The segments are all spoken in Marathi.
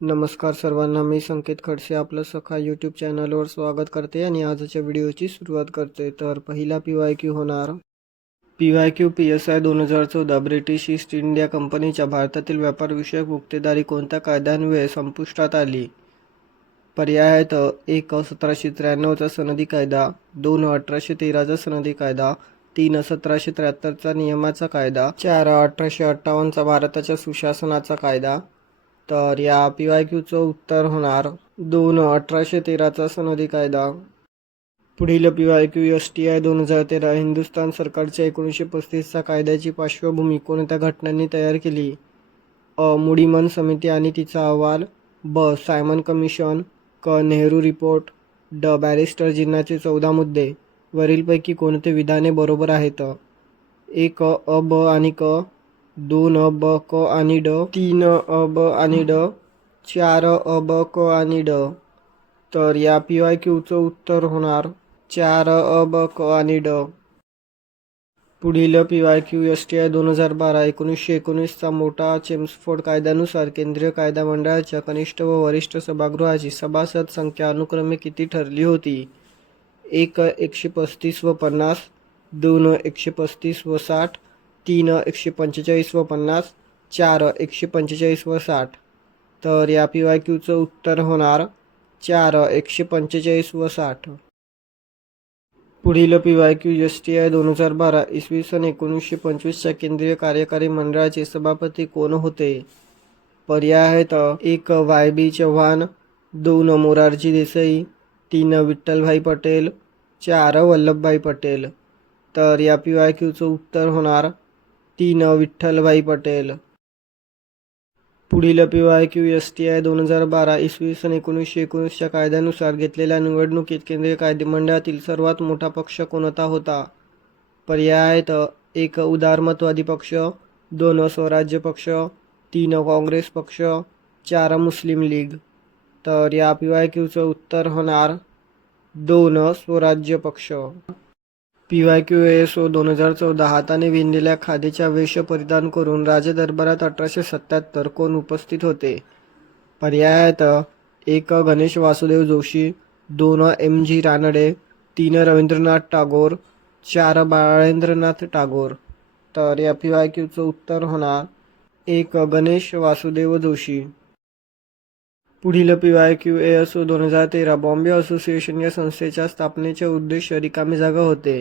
नमस्कार सर्वांना मी संकेत खडसे आपलं सखा यूट्यूब चॅनलवर स्वागत करते आणि आजच्या व्हिडिओची सुरुवात करते. तर पहिला पी वाय क्यू होणार. P Y Q P S I दोन हजार चौदा ब्रिटिश ईस्ट इंडिया कंपनीच्या भारतातील व्यापारविषयक गुप्तेदारी कोणत्या कायद्यान्वये संपुष्टात आली? पर्याय आहेत एक सतराशे त्र्याण्णवचा सनदी कायदा दोन अठराशे तेराचा सनदी कायदा तीन सतराशे त्र्याहत्तरचा नियमाचा कायदा चार अठराशे अठ्ठावन्नचा भारताच्या सुशासनाचा कायदा तर या पी वाय क्यूचं उत्तर होणार दोन अठराशे तेराचा सनदी कायदा. पुढील P Y Q S T I दोन हजार तेरा हिंदुस्थान सरकारच्या एकोणीसशे पस्तीसचा कायद्याची पार्श्वभूमी कोणत्या घटनांनी तयार केली? अ. मुडीमन समिती आणि तिचा अहवाल. ब. Simon commission. क. नेहरू रिपोर्ट. ड. बॅरिस्टर जिन्नाचे चौदा मुद्दे. वरीलपैकी कोणते विधाने बरोबर आहेत? एक अ. ब. आणि क. दोन अ ब क आणि ड. तीन अ ब आणि ड. चार अ ब क आणि ड. तर या पी वाय क्यूचं उत्तर होणार चार अ ब क आणि ड. पुढील P Y Q S T I दोन हजार बारा एकोणीसशे एकोणीसचा मोठा चेम्सफोर्ड कायद्यानुसार केंद्रीय कायदा मंडळाच्या कनिष्ठ व वरिष्ठ सभागृहाची सभासद संख्या अनुक्रमे किती ठरली होती? एक एकशे पस्तीस व पन्नास दोन एकशे पस्तीस व साठ तीन एकशे पंचेचाळीस व पन्नास चार एकशे पंचेचाळीस व साठ. तर या पी वाय क्यूचं उत्तर होणार चार एकशे पंचेचाळीस व साठ. पुढील P Y Q S T I दोन हजार बारा इसवी सन एकोणीसशे पंचवीसच्या केंद्रीय कार्यकारी मंडळाचे सभापती कोण होते? पर्याय आहेत एक वाय बी चव्हाण दोन मोरारजी देसाई तीन विठ्ठलभाई पटेल चार वल्लभभाई पटेल. तर या पी वाय क्यूचं उत्तर होणार तीन विठ्ठलभाई पटेल. पुढील P Y Q S T I दोन हजार बारा इसवी सन एकोणीसशे एकोणीसच्या कायद्यानुसार घेतलेल्या निवडणुकीत केंद्रीय कायदेमंडळातील सर्वात मोठा पक्ष कोणता होता? पर्याय आहेत एक उदारमतवादी पक्ष दोन स्वराज्य पक्ष तीन काँग्रेस पक्ष चार मुस्लिम लीग. तर या पी वाय क्यूचं उत्तर होणार दोन स्वराज्य पक्ष. P Y Q S O दोन हजार चौदा हाताने विणलेल्या खादीच्या वेश परिधान करून राजदरबारात अठराशे सत्याहत्तर कोण उपस्थित होते? पर्यायात एक गणेश वासुदेव जोशी दोन एम जी रानडे तीन रवींद्रनाथ टागोर चार बाळेंद्रनाथ टागोर. तर या पी वाय क्यूचं उत्तर होणार एक गणेश वासुदेव जोशी. पुढील P Y Q A S O दोन हजार तेरा बॉम्बे असोसिएशन या संस्थेच्या स्थापनेचे उद्देश रिकामी जागा होते.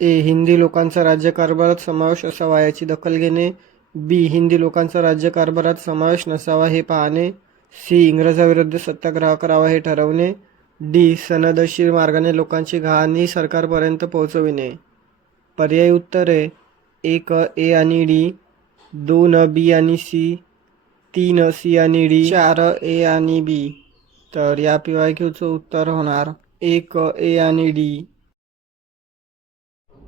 ए हिंदी लोकांचा राज्यकारभारात समावेश असावा याची दखल घेणे. बी हिंदी लोकांचा राज्यकारभारात समावेश नसावा हे पाहणे. सी इंग्रजाविरुद्ध सत्याग्रह करावा हे ठरवणे. डी सनदशीर मार्गाने लोकांची घाणी सरकारपर्यंत पोहोचविणे. पर्यायी उत्तरे. एक ए आणि डी. दोन बी आणि सी. तीन सी आणि डी. चार ए आणि बी. तर या पी वाय क्यूचं उत्तर होणार. एक ए आणि डी.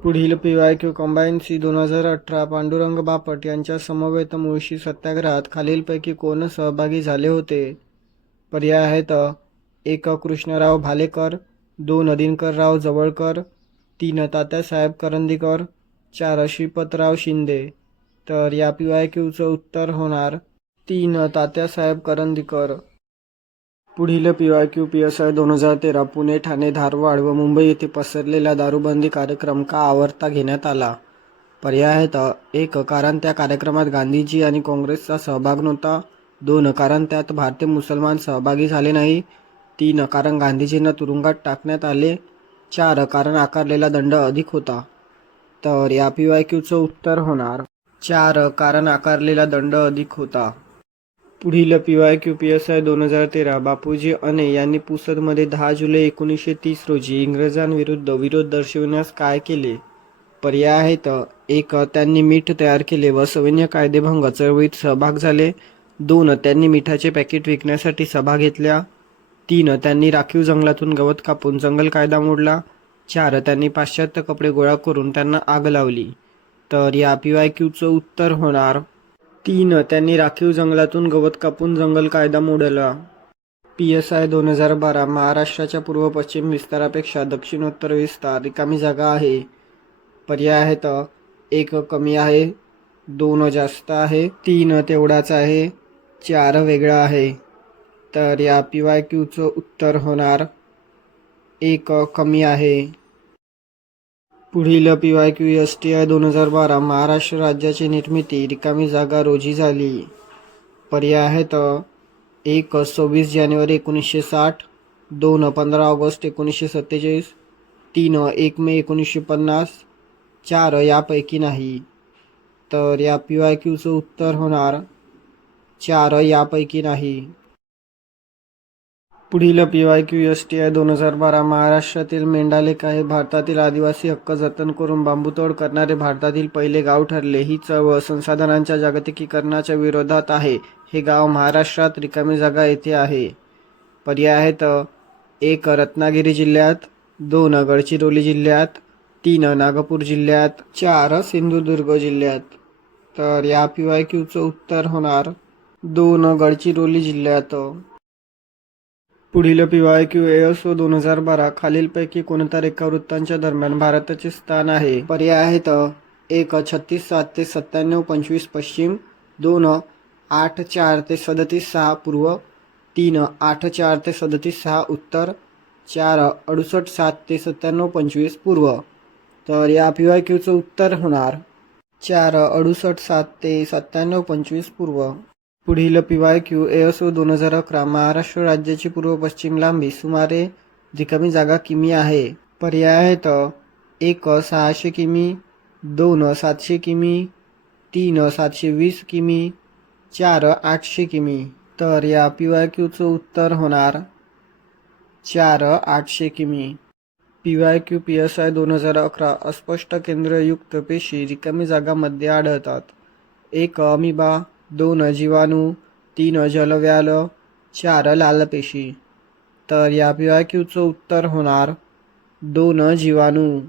पुढील P Y Q combine C दोन हजार अठरा पांडुरंग बापट यांच्या समवेत मुळशी सत्याग्रहात खालीलपैकी कोण सहभागी झाले होते? पर्याय आहेत एक कृष्णराव भालेकर दोन अदिनकरराव जवळकर तीन. तात्यासाहेब करंदीकर चार. श्रीपतराव शिंदे. तर या पी वाय क्यूचं उत्तर होणार तीन. तात्यासाहेब करंदीकर. पुढील P Y Q P S I दोन हजार तेरा पुणे ठाणे धारवाड व मुंबई येथे पसरलेला दारूबंदी कार्यक्रम का आवर्ता घेण्यात आला? पर्याय आहेत. एक कारण त्या कार्यक्रमात गांधीजी आणि काँग्रेसचा सहभाग नव्हता. दोन कारण त्यात भारतीय मुसलमान सहभागी झाले नाही. तीन कारण गांधीजींना तुरुंगात टाकण्यात आले. चार कारण आकारलेला दंड अधिक होता. तर या पी वाय क्यूचं उत्तर होणार. चार कारण आकारलेला दंड अधिक होता. पुढील P Y Q P S I दोन हजार तेरा बापूजी अने यांनी पुसदमध्ये दहा जुलै एकोणीसशे तीस रोजी इंग्रजांविरुद्ध विरोध दर्शविण्यास काय केले? पर्याय आहेत एक त्यांनी मीठ तयार केले व सैन्य कायदेभंग चळवळीत सहभाग झाले. दोन त्यांनी मिठाचे पॅकेट विकण्यासाठी सभा घेतल्या. तीन त्यांनी राखीव जंगलातून गवत कापून जंगल कायदा मोडला. चार त्यांनी पाश्चात्य कपडे गोळा करून त्यांना आग लावली. तर या पी वाय क्यूचं उत्तर होणार तीन त्यांनी राखीव जंगलातून गवत कापून जंगल कायदा मोडला. पी एस आय दोन हजार बारा महाराष्ट्राच्या पूर्व पश्चिम विस्तारापेक्षा दक्षिणोत्तर विस्तार रिकामी जागा आहे. पर्याय आहेत. एक कमी आहे दोन जास्त आहे तीन तेवढाच आहे चार वेगळा आहे. तर या पी वाय क्यूचं उत्तर होणार एक कमी आहे. पुढील P Y Q S T I दोन हजार बारा महाराष्ट्र राज्याची निर्मिती रिकामी जागा रोजी झाली. पर्याय आहेत एक सव्वीस जानेवारी एकोणीसशे साठ दोन पंधरा ऑगस्ट एकोणीसशे सत्तेचाळीस तीन एक मे एकोणीसशे पन्नास चार यापैकी नाही. तर या पी वाय क्यूचं उत्तर होणार चार यापैकी नाही. पुढील P Y Q S T I दोन हजार बारा महाराष्ट्रातील मेंढालेखा हे भारतातील आदिवासी हक्क जतन करून बांबूतोड करणारे भारतातील पहिले गाव ठरले. ही चळवळ संसाधनांच्या जागतिकीकरणाच्या विरोधात आहे. हे गाव महाराष्ट्रात रिकामी जागा येथे आहे. पर्याय आहेत. एक रत्नागिरी जिल्ह्यात. दोन गडचिरोली जिल्ह्यात. तीन नागपूर जिल्ह्यात. चार सिंधुदुर्ग जिल्ह्यात. तर या पी वाय क्यूचं उत्तर होणार दोन गडचिरोली जिल्ह्यात. पुढील P Y Q S O दोन हजार बारा खालीलपैकी कोणत्या रेखावृत्तांच्या दरम्यान भारताचे स्थान आहे? पर्याय आहेत एक छत्तीस सात ते सत्त्याण्णव पंचवीस पश्चिम दोन आठ चार ते सदतीस सहा पूर्व तीन आठ चार ते सदतीस सहा उत्तर चार अडुसष्ट सात ते सत्त्याण्णव पंचवीस पूर्व. तर या पी वाय क्यूचं उत्तर होणार चार अडुसष्ट सात ते सत्त्याण्णव पंचवीस पूर्व. पुढील P Y Q S O दोन हजार अकरा. महाराष्ट्र राज्याची पूर्व पश्चिम लांबी सुमारे रिकामी जागा किमी आहे? पर्याय आहेत. एक सहाशे किमी. दोन सातशे किमी. तीन सातशे वीस किमी. चार आठशे किमी. तर या पी वाय क्यूचं उत्तर होणार चार आठशे किमी. P Y Q P S I दोन हजार अकरा. अस्पष्ट केंद्रयुक्त पेशी रिकामी जागामध्ये आढळतात. एक अमिबा. दोन जीवाणू तीन जलव्याल चार लाल पेशी तर या पी वाय क्यूचं उत्तर होणार दोन जीवाणू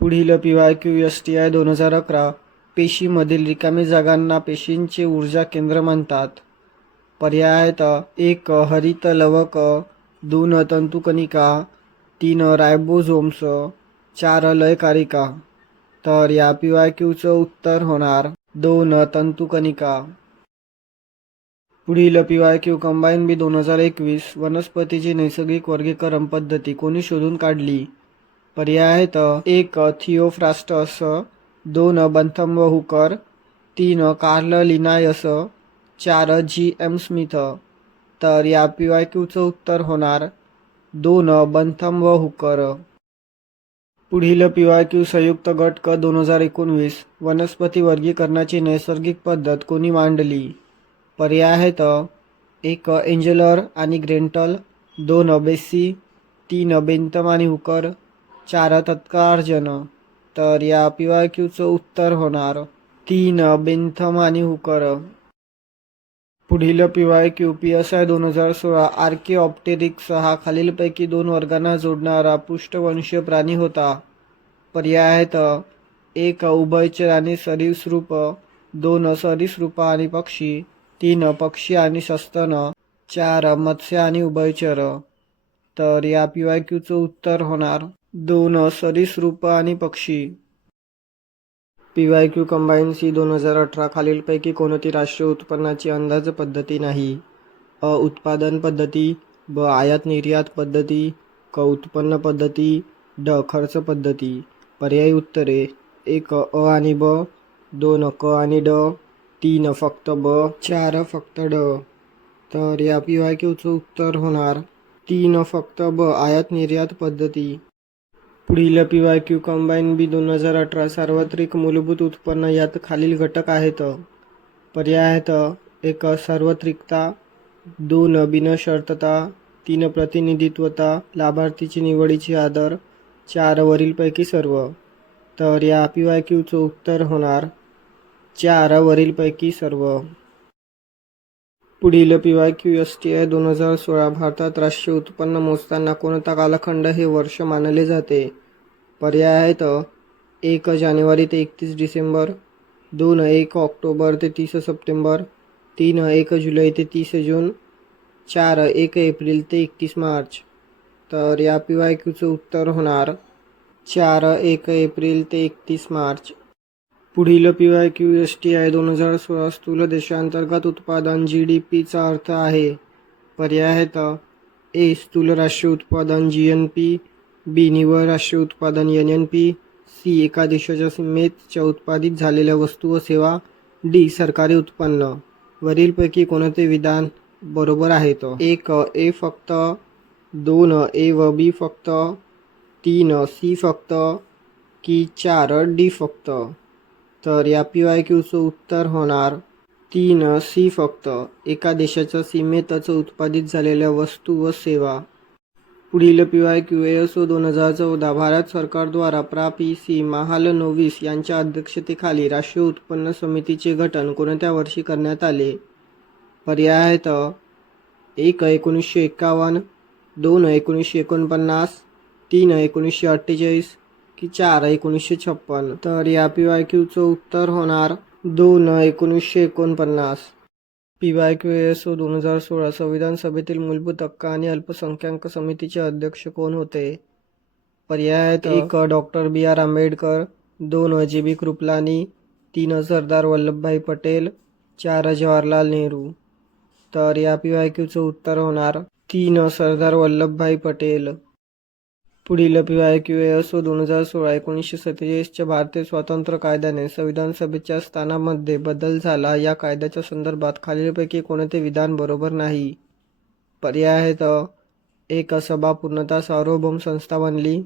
पुढील P Y Q S T I दोन हजार अकरा पेशीमधील रिकामी जागांना पेशींचे ऊर्जा केंद्र म्हणतात. पर्याय एक हरित लवक दोन तंतुकनिका तीन रायबोझोम्स चार लयकारिका. तर या पी वाय क्यूचं उत्तर होणार दोन तंतुकणिका पुढील P Y Q combine B दोन हजार एकवीस वनस्पतीची नैसर्गिक वर्गीकरण पद्धती कोणी शोधून काढली? पर्याय आहेत. एक थिओफ्रास्टस. दोन बंथम व हुकर तीन कार्ल लिनायस चार जी. एम. स्मिथ. तर या पी वाय क्यूचं उत्तर होणार दोन बंथम व हुकर पुढील पी वाय क्यू संयुक्त गट क दोन हजार एकोणवीस. वनस्पती वर्गीकरणाची नैसर्गिक पद्धत कोणी मांडली? पर्याय आहेत एक एंजलर आणि ग्रेंटल. दोन बेसी तीन बेंतम आणि हुकर. चार तत्कार्जन. तर या पी वाय क्यूचं उत्तर होणार. तीन बेंथम आणि हुकर. पुढील P Y Q P S I दोन हजार सोळा. आर्किऑप्टेरिक्स हा खालीलपैकी दोन वर्गांना जोडणारा पृष्ठवंशीय प्राणी होता. पर्याय आहेत एक उभयचर आणि सरीसृप दोन सरीसृप आणि पक्षी तीन पक्षी आणि सस्तन चार मत्स्य आणि उभयचर. तर या पी वाय क्यूचं उत्तर होणार. दोन सरीसृप आणि पक्षी. P Y Q combine C दोन हजार अठरा खालीलपैकी कोणती राष्ट्रीय उत्पन्नाची अंदाज पद्धती नाही? अ. उत्पादन पद्धती ब. आयात निर्यात पद्धती क. उत्पन्न पद्धती ड. खर्च पद्धती. पर्यायी उत्तरे एक अ आणि ब दोन क आणि ड तीन फक्त ब चार फक्त ड. तर या पी वाय क्यूचं उत्तर होणार तीन फक्त ब आयात निर्यात पद्धती. पुढील P Y Q combine B दोन हजार अठरा सार्वत्रिक मूलभूत उत्पन्न यात खालील घटक आहेत. पर्याय आहेत. एक सार्वत्रिकता. दोन बिनशर्तता. तीन प्रतिनिधित्वता. लाभार्थीची निवडीची आदर. चार वरीलपैकी सर्व. तर या पी वाय क्यूचं उत्तर होणार चार वरीलपैकी सर्व. पुढील P Y Q S T I दोन हजार सोळा भारतात राष्ट्रीय उत्पन्न मोजताना कोणता कालखंड हे वर्ष मानले जाते? पर्याय आहेत. एक जानेवारी ते एकतीस डिसेंबर दोन एक ऑक्टोबर ते तीस सप्टेंबर तीन एक जुलै ते तीस जून चार एक एप्रिल ते एकतीस मार्च. तर या पी वाय क्यूचं उत्तर होणार चार एक एप्रिल ते एकतीस मार्च. पुढील P Y Q S T I दोन हजार सोळा स्थूल देशांतर्गत उत्पादन जी डी पीचा अर्थ आहे. पर्याय ए. स्थूल राष्ट्रीय उत्पादन जी एन पी बी. निव्वळ राष्ट्रीय उत्पादन एन एन पी सी. एका देशाच्या सीमेतच्या उत्पादित झालेल्या वस्तू व सेवा डी. सरकारी उत्पन्न. वरीलपैकी कोणते विधान बरोबर आहेत? एक ए फक्त दोन ए व बी फक्त तीन सी फक्त की चार डी फक्त. तर या पी वाय क्यूचं उत्तर होणार तीन सी फक्त. एका देशाच्या सीमेतच उत्पादित झालेल्या वस्तू व सेवा. पुढील P Y Q S O दोन हजार चौदा भारत सरकारद्वारा प्रा पी सी महाल नोवीस यांच्या अध्यक्षतेखाली राष्ट्रीय उत्पन्न समितीचे गठन कोणत्या वर्षी करण्यात आले? पर्याय आहेत एक एकोणीसशे एकावन्न दोन एकोणीसशे एकोणपन्नास तीन एकोणीसशे अठ्ठेचाळीस की चार एकोणीसशे छप्पन. तर या पी वाय क्यूचं उत्तर होणार दोन एकोणीसशे एकोणपन्नास. P Y Q S O दोन हजार सोळा संविधान सभेतील मूलभूत हक्क आणि अल्पसंख्याक समितीचे अध्यक्ष कोण होते? पर्याय आहेत एक डॉक्टर बी आर आंबेडकर दोन जी बी कृपलानी तीन सरदार वल्लभभाई पटेल चार जवाहरलाल नेहरू. तर या पी वाय क्यूचं उत्तर होणार तीन सरदार वल्लभभाई पटेल. पुढील पी वाय क्यू ए असो दोन हजार सोळा एकोणीसशे सत्तेचाळीसच्या भारतीय स्वातंत्र्य कायद्याने संविधान सभेच्या स्थानामध्ये बदल झाला. या कायद्याच्या संदर्भात खालीलपैकी कोणते विधान बरोबर नाही? पर्याय आहेत. एक सभा पूर्णतः सार्वभौम संस्था बनली.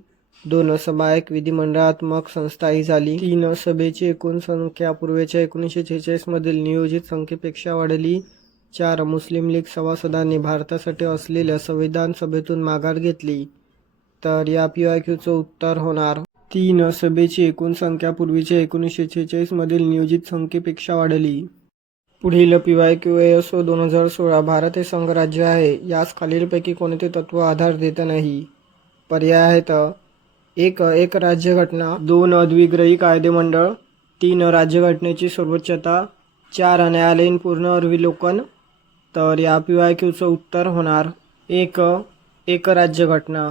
दोन सभा एक विधिमंडळात्मक संस्थाही झाली. तीन सभेची एकूण संख्या पूर्वेच्या एकोणीसशे छेचाळीसमधील नियोजित संख्येपेक्षा वाढली. चार मुस्लिम लीग सभासदांनी भारतासाठी असलेल्या संविधान सभेतून माघार घेतली. तर या पी आय क्यूचं उत्तर होणार. तीन सभेची एकूण संख्या पूर्वीच्या एकोणीसशे छेचाळीसमधील नियोजित संख्येपेक्षा वाढली. पुढील P Y Q S O दोन हजार सोळा भारत हे संघराज्य आहे यास खालीलपैकी कोणते तत्व आधार देत नाही? पर्याय आहेत. एक एक राज्यघटना. दोन द्विग्रही कायदेमंडळ. तीन राज्यघटनेची सर्वोच्चता. चार न्यायालयीन पूर्ण अविलोकन तर या पी वाय क्यूचं उत्तर होणार. एक एक राज्यघटना.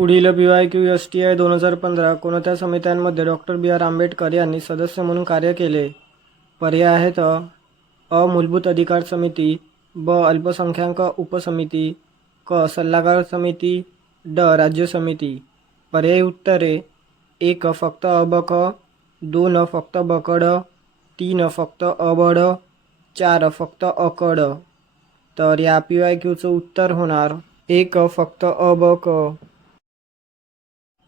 पुढील B Y Q S T I दोन हजार पंधरा कोणत्या समित्यांमध्ये डॉक्टर बी आर आंबेडकर यांनी सदस्य म्हणून कार्य केले? पर्याय आहेत अ. मूलभूत अधिकार समिती ब. अल्पसंख्याक उपसमिती क. सल्लागार समिती ड. राज्य समिती. पर्यायी उत्तरे. एक फक्त अबक दोन फक्त बकड तीन फक्त अबड चार फक्त अकड तर या पी वाय क्यूचं उत्तर होणार एक फक्त अबक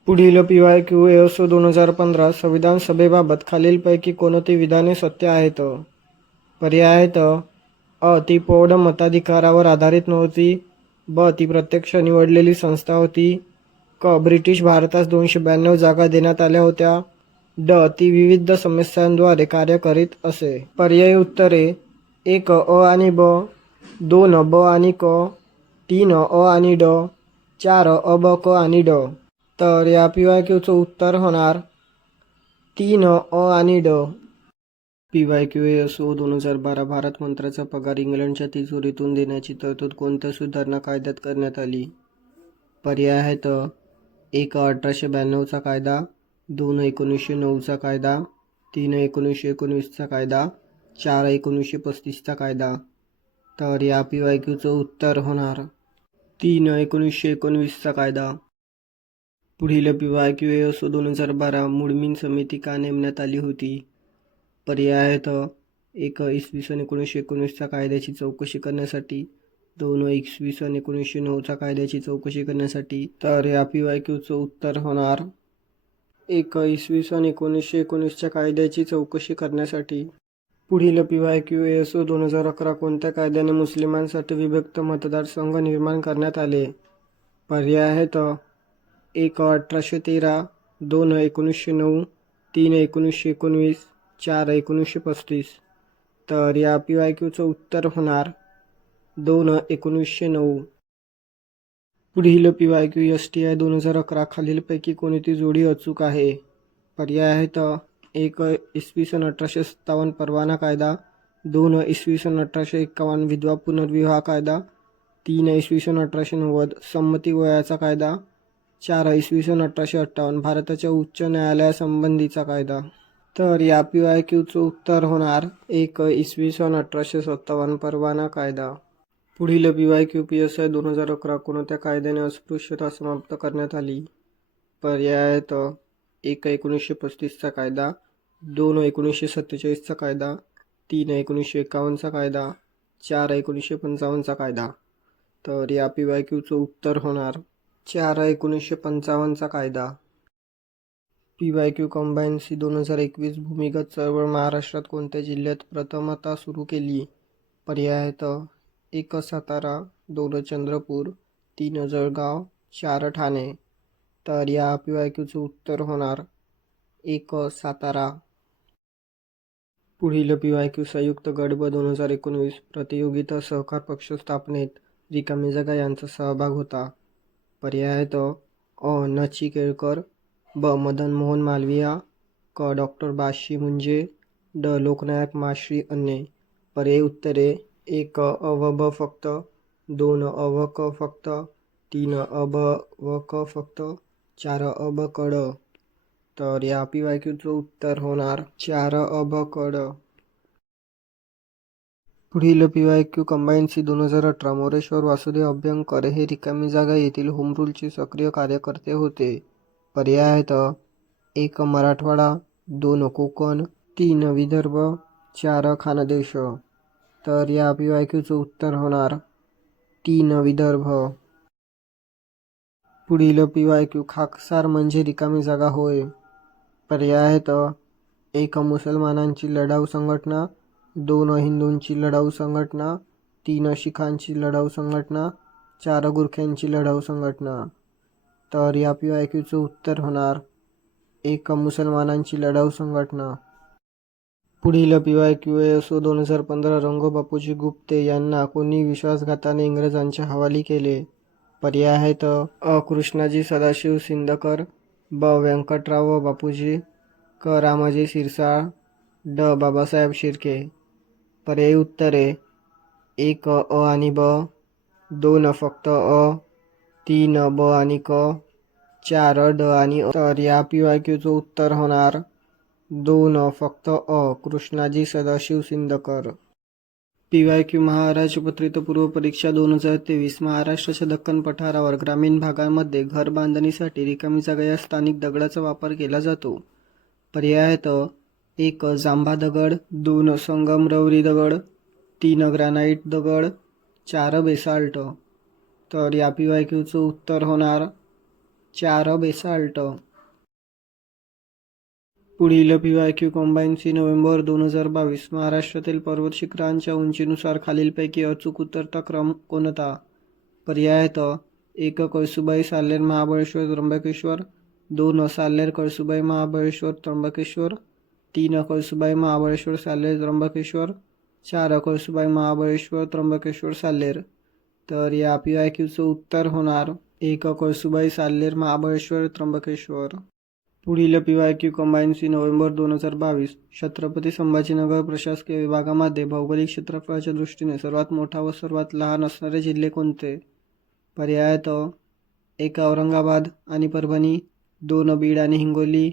पुढील पी वाय क्यू एस दोन हजार पंधरा संविधान सभेबाबत खालीलपैकी कोणती विधाने सत्य आहेत? पर्याय आहेत. अ. ती पौढ मताधिकारावर आधारित नव्हती. ब. ती प्रत्यक्ष निवडलेली संस्था होती. क. ब्रिटिश भारतास दोनशे ब्याण्णव जागा देण्यात आल्या होत्या. ड. ती विविध समस्यांद्वारे कार्य करीत असे. पर्यायी उत्तरे. एक अ आणि ब. दोन ब आणि क. तीन अ आणि ड. चार अ ब क आणि ड. तर या पी वाय क्यूचं उत्तर होणार तीन अ आणि ड. P Y Q S O दोन हजार बारा भारत मंत्र्याचा पगार इंग्लंडच्या तिजोरीतून देण्याची तरतूद कोणत्या सुधारणा कायद्यात करण्यात आली? पर्याय आहेत एक अठराशे ब्याण्णवचा कायदा. दोन एकोणीसशे नऊचा कायदा. तीन एकोणीसशे एकोणवीसचा कायदा. चार एकोणीसशे पस्तीसचा कायदा. तर या पी वाय क्यूचं उत्तर होणार तीन एकोणीसशे एकोणवीसचा कायदा. पुढील पी क्यू ए असो दोन हजार बारा मुडमीन समिती का नेमण्यात आली होती? पर्याय आहेत. एक इसवी सन एकोणीसशे एकोणीसच्या कायद्याची चौकशी करण्यासाठी. दोन इसवी सन एकोणीसशे नऊच्या कायद्याची चौकशी करण्यासाठी. तर या पी वाय क्यूचं उत्तर होणार. एक इसवी सन एकोणीसशे एकोणीसच्या कायद्याची चौकशी करण्यासाठी. पुढील P Y Q S O दोन हजार अकरा कोणत्या कायद्याने मुस्लिमांसाठी विभक्त मतदारसंघ निर्माण करण्यात आले? पर्याय आहेत. एक अठराशे तेरा दोन एकोणीसशे नऊ तीन एकोणीसशे एकोणवीस चार एकोणीसशे पस्तीस. तर या पी वाय क्यूचं उत्तर होणार दोन एकोणीसशे नऊ. पुढील P Y Q S T I दोन हजार अकरा खालीलपैकी कोणती जोडी अचूक आहे? पर्याय आहेत एक इसवी सन अठराशे सत्तावन्न परवाना कायदा दोन इसवी सन अठराशे एक्कावन्न विधवा पुनर्विवाह कायदा तीन इसवी सन अठराशे नव्वद संमती वयाचा कायदा चार इसवी सन अठराशे अठ्ठावन्न भारताच्या उच्च न्यायालयासंबंधीचा कायदा. तर या पी वाय क्यूचं उत्तर होणार एक इसवी सन अठराशे सत्तावन्न परवाना कायदा. पुढील P Y Q P S I दोन हजार अकरा कोणत्या कायद्याने अस्पृश्यता समाप्त करण्यात आली? पर्याय आहेत एक एकोणीसशे पस्तीसचा कायदा. दोन एकोणीसशे सत्तेचाळीसचा कायदा. तीन एकोणीसशे एकावन्नचा कायदा. चार एकोणीसशे पंचावन्नचा कायदा. तर या पी वाय क्यूचं उत्तर होणार चार एकोणीसशे पंचावन्नचा कायदा. P Y Q combine C दोन हजार एकवीस भूमिगत चळवळ महाराष्ट्रात कोणत्या जिल्ह्यात प्रथमता सुरू केली? पर्याय एक सातारा दोन चंद्रपूर तीन जळगाव चार ठाणे. तर या पी वाय क्यूचं उत्तर होणार एक सातारा. पुढील पी वाय क्यू संयुक्त गडब दोन हजार एकोणवीस प्रतियोगिता सहकार पक्ष स्थापनेत रिकामी जागा यांचा सहभाग होता. पर्याय आहेत अ. नची केळकर ब. मदन मोहन मालविया क. डॉक्टर बाशी मुंजे ड. लोकनायक माश्री अन्ने पर्याय उत्तरे. एक अ व ब फक्त. दोन अ व क फक्त. तीन अ ब व क फक्त. चार अ ब कड तर या पी वाय क्यूचं उत्तर होणार चार अ ब कड पुढील P Y Q combine C दोन हजार अठरा मोरेश्वर वासुदेव अभ्यंकर हे रिकामी जागा येथील होमरूलचे सक्रिय कार्यकर्ते होते. पर्याय आहेत एक मराठवाडा दोन कोकण तीन विदर्भ चार खानदेश. तर या पी वाय क्यूचं उत्तर होणार तीन विदर्भ. पुढील पी वाय क्यू खाकसार म्हणजे रिकामी जागा होय. पर्याय आहेत एक मुसलमानांची लढाऊ संघटना दोन हिंदूंची लढाऊ संघटना तीन शिखांची लढाऊ संघटना चार गुरख्यांची लढाऊ संघटना. तर या पी आय क्यूचं उत्तर होणार एक मुसलमानांची लढाऊ संघटना. पुढील पी वाय क्यू ए असो दोन हजार पंधरा रंगो बापूजी गुप्ते यांना कोणी विश्वासघाताने इंग्रजांच्या हवाली केले. पर्याय आहेत अ. कृष्णाजी सदाशिव सिंदकर ब. व्यंकटराव बापूजी क. रामाजी सिरसाळ ड. बाबासाहेब शिर्के. पर्यायी उत्तरे. एक अ आणि ब. दोन फक्त अ. तीन ब आणि क. चार ड आणि अ. तर या पी वाय क्यूचं उत्तर होणार. दोन फक्त अ. Krishnaji Sadashiv Sindkar. P Y Q Maharaj पत्रित पूर्व परीक्षा दोन हजार तेवीस महाराष्ट्राच्या दक्कन पठारावर ग्रामीण भागांमध्ये घर बांधणीसाठी रिकामी जागा या स्थानिक दगडाचा वापर केला जातो. पर्यायत एक जांभा दगड दोन संगमरवरी दगड तीन ग्रॅनाईट दगड चार बेसाल्ट. तर या पी वाय क्यूचं उत्तर होणार चार बेसाल्ट. पुढील पी वाय क्यू कॉम्बाईनची नोव्हेंबर दोन हजार बावीस महाराष्ट्रातील पर्वत शिखरांच्या उंचीनुसार खालीलपैकी अचूक उत्तरता क्रम कोणता? पर्याय एक कळसुबाई साल्लेर महाबळेश्वर त्र्यंबकेश्वर दोन साल्लेर कळसुबाई महाबळेश्वर त्र्यंबकेश्वर तीन कळसुबाई महाबळेश्वर सालेर त्र्यंबकेश्वर. चार कळसुबाई महाबळेश्वर त्र्यंबकेश्वर सालेर तर या पी आय क्यूचं उत्तर होणार एक कळसुबाई सालेर महाबळेश्वर त्र्यंबकेश्वर. पुढील पी वाय क्यू कंबाईनची नोव्हेंबर दोन हजार बावीस. छत्रपती संभाजीनगर प्रशासकीय विभागामध्ये भौगोलिक क्षेत्रफळाच्या दृष्टीने सर्वात मोठा व सर्वात लहान असणारे जिल्हे कोणते? पर्यायात एक औरंगाबाद आणि परभणी दोन बीड आणि हिंगोली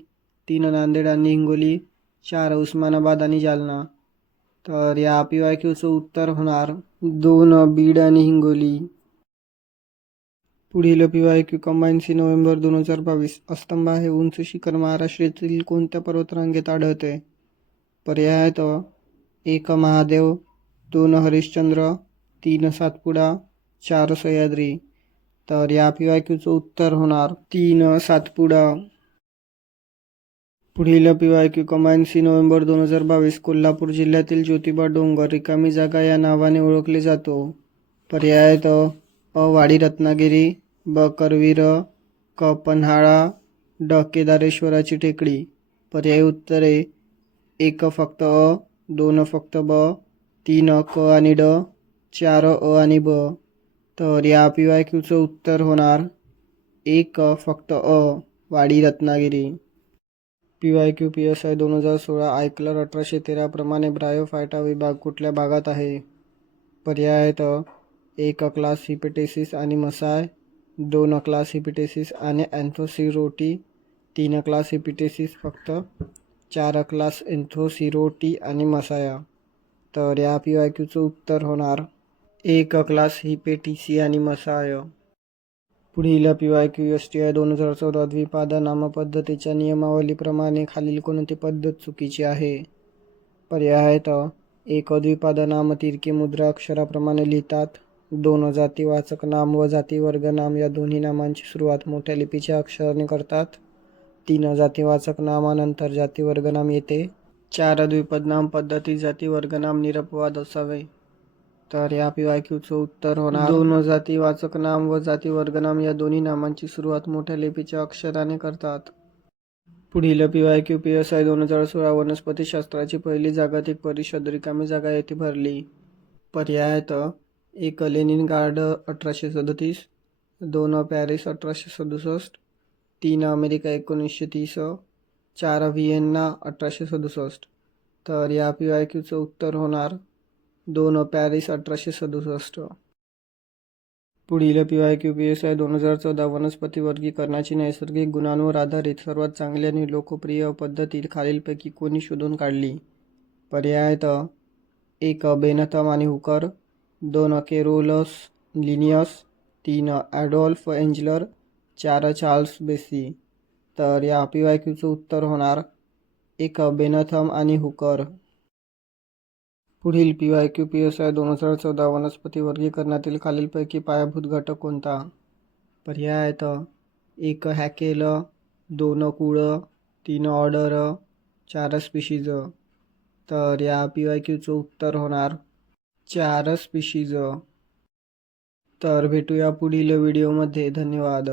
तीन नांदेड आणि हिंगोली चार उस्मानाबाद आणि जालना. तर या पी वाय क्यूचं उत्तर होणार दोन बीड आणि हिंगोली. पुढील पी वाय क्यू कंबाईनची नोव्हेंबर दोन हजार बावीस. अस्तंबा हे उंच शिखर महाराष्ट्रातील कोणत्या पर्वतरांगेत आढळते? पर्याय आहेत. एक महादेव. दोन हरिश्चंद्र. तीन सातपुडा. चार सह्याद्री. तर या पी वाय क्यूचं उत्तर होणार तीन सातपुडा. पुढील पी वाय क्यू कंबाईनची नोव्हेंबर दोन हजार बावीस कोल्हापूर जिल्ह्यातील ज्योतिबा डोंगर रिकामी जागा या नावाने ओळखले जातो. पर्याय आहेत अ वाडी रत्नागिरी ब करवीर क पन्हाळा ड केदारेश्वराची टेकडी. पर्याय उत्तरे एक फक्त अ दोन फक्त ब तीन क आणि ड चार अ आणि ब. तर या पी वाय क्यूचं उत्तर होणार एक फक्त अ Wadi Ratnagiri. P Y Q P S I दोन हजार सोळा आयकलर अठराशे तेराप्रमाणे ब्रायोफायटा विभाग कुठल्या भागात आहे? पर्याय आहेत एक क्लास हिपेटेसिस आणि मसाय दोन क्लास हिपेटेसिस आणि अँथोसिरोटी तीन अक्लास हिपेटेसिस फक्त चार अक्लास एन्थोसिरोटी आणि मसाया. तर या पी वाय क्यूचं उत्तर होणार एक क्लास हिपेटीसी आणि मसाय. पुढील P Y Q S T I दोन हजार चौदा द्विपादा नामपद्धतीच्या नियमावलीप्रमाणे खालील कोणती पद्धत चुकीची आहे? पर्याय आहेत एक द्विपादा नाम तिरकी मुद्रा अक्षराप्रमाणे लिहितात. दोन जातीवाचक नाम व जाती वर्ग नाम या दोन्ही नामांची सुरुवात मोठ्या लिपीच्या अक्षराने करतात. तीन जातीवाचक नामानंतर जाती वर्गनाम येते. चार द्विपद नाम पद्धती जाती वर्गनाम निरपवाद असावे. तर या पी वाय क्यूचं उत्तर होणार. दोन जातीवाचक नाम व जाती वर्ग नाम या दोन्ही नामांची सुरुवात मोठ्या लिपीच्या अक्षराने करतात. पुढील P Y Q P S I दोन हजार सोळा वनस्पतीशास्त्राची पहिली जागतिक परिषद रिकामी जागा येथे भरली. पर्याय आहेत. एक लेनिन गार्ड अठराशे सदतीस. दोन पॅरिस अठराशे सदुसष्ट. तीन अमेरिका एकोणीसशे तीस. चार व्हिएन्ना अठराशे सदुसष्ट. तर या पी वाय क्यूचं उत्तर होणार. दोन पॅरिस अठराशे सदुसष्ट. पुढील P Y Q P S I दोन हजार चौदा वनस्पती वर्गीकरणाची नैसर्गिक गुणांवर आधारित सर्वात चांगली आणि लोकप्रिय पद्धती खालीलपैकी कोणी शोधून काढली? पर्याय एक बेनथम आणि हुकर. दोन केरोलस लिनियस. तीन ॲडॉल्फ एंजलर. चार चार्ल्स बेसी. तर या पी वाय क्यूचं उत्तर होणार एक बेनथम आणि हुकर. पुढील P Y Q P S I दोन हजार चौदा वनस्पती वर्गीकरणातील खालीलपैकी पायाभूत घटक कोणता? पर्याय आहेत. एक हॅकेल दोन कुळं तीन ऑर्डर चार स्पिशीज. तर या पी वाय क्यूचं उत्तर होणार चार स्पिशीज. तर भेटूया पुढील व्हिडिओमध्ये. धन्यवाद.